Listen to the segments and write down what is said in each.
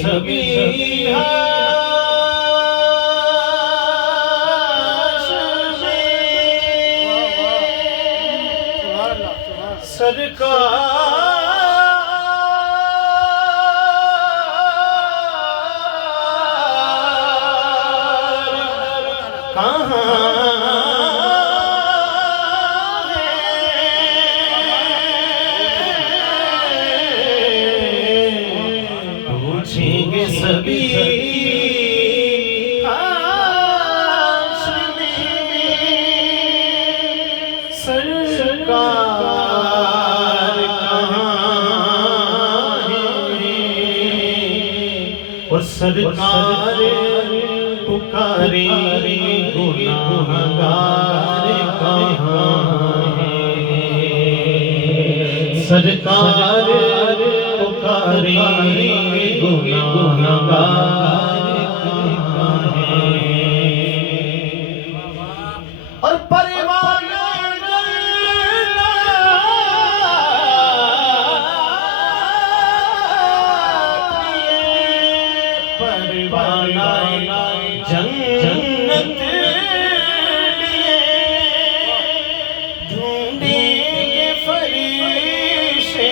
سبھی سرکار کہاں پوچھیں گے سبھی اور سرکار پکارے گناہگار کہاں ہیں سرکار پکارے گناہگار کہاں ہیں اور جنت لیے ڈھونڈیں گے فرشتے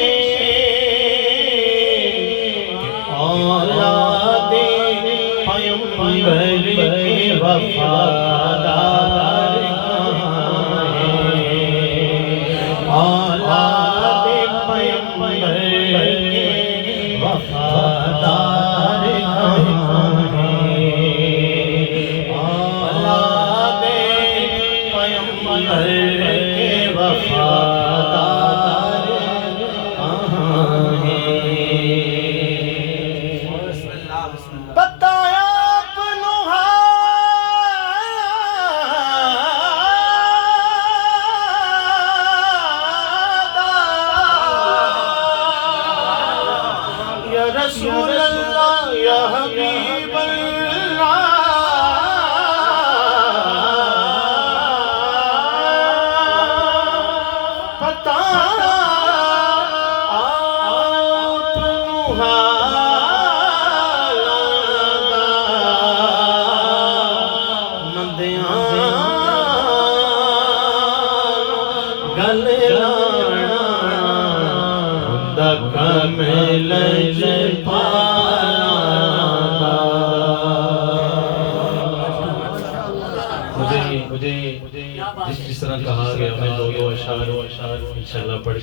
اولاد پیغمبر کے وفادار کہاں ہیں اولاد پیغمبر کے وفادار کہاں رسول اللہ یا حبیب اللہ پتہ آپ نہالا مندیاں گل لانا ہوندا کامل مجھے جس طرح کہا گیا میں دو اشعار انشاءاللہ پڑھ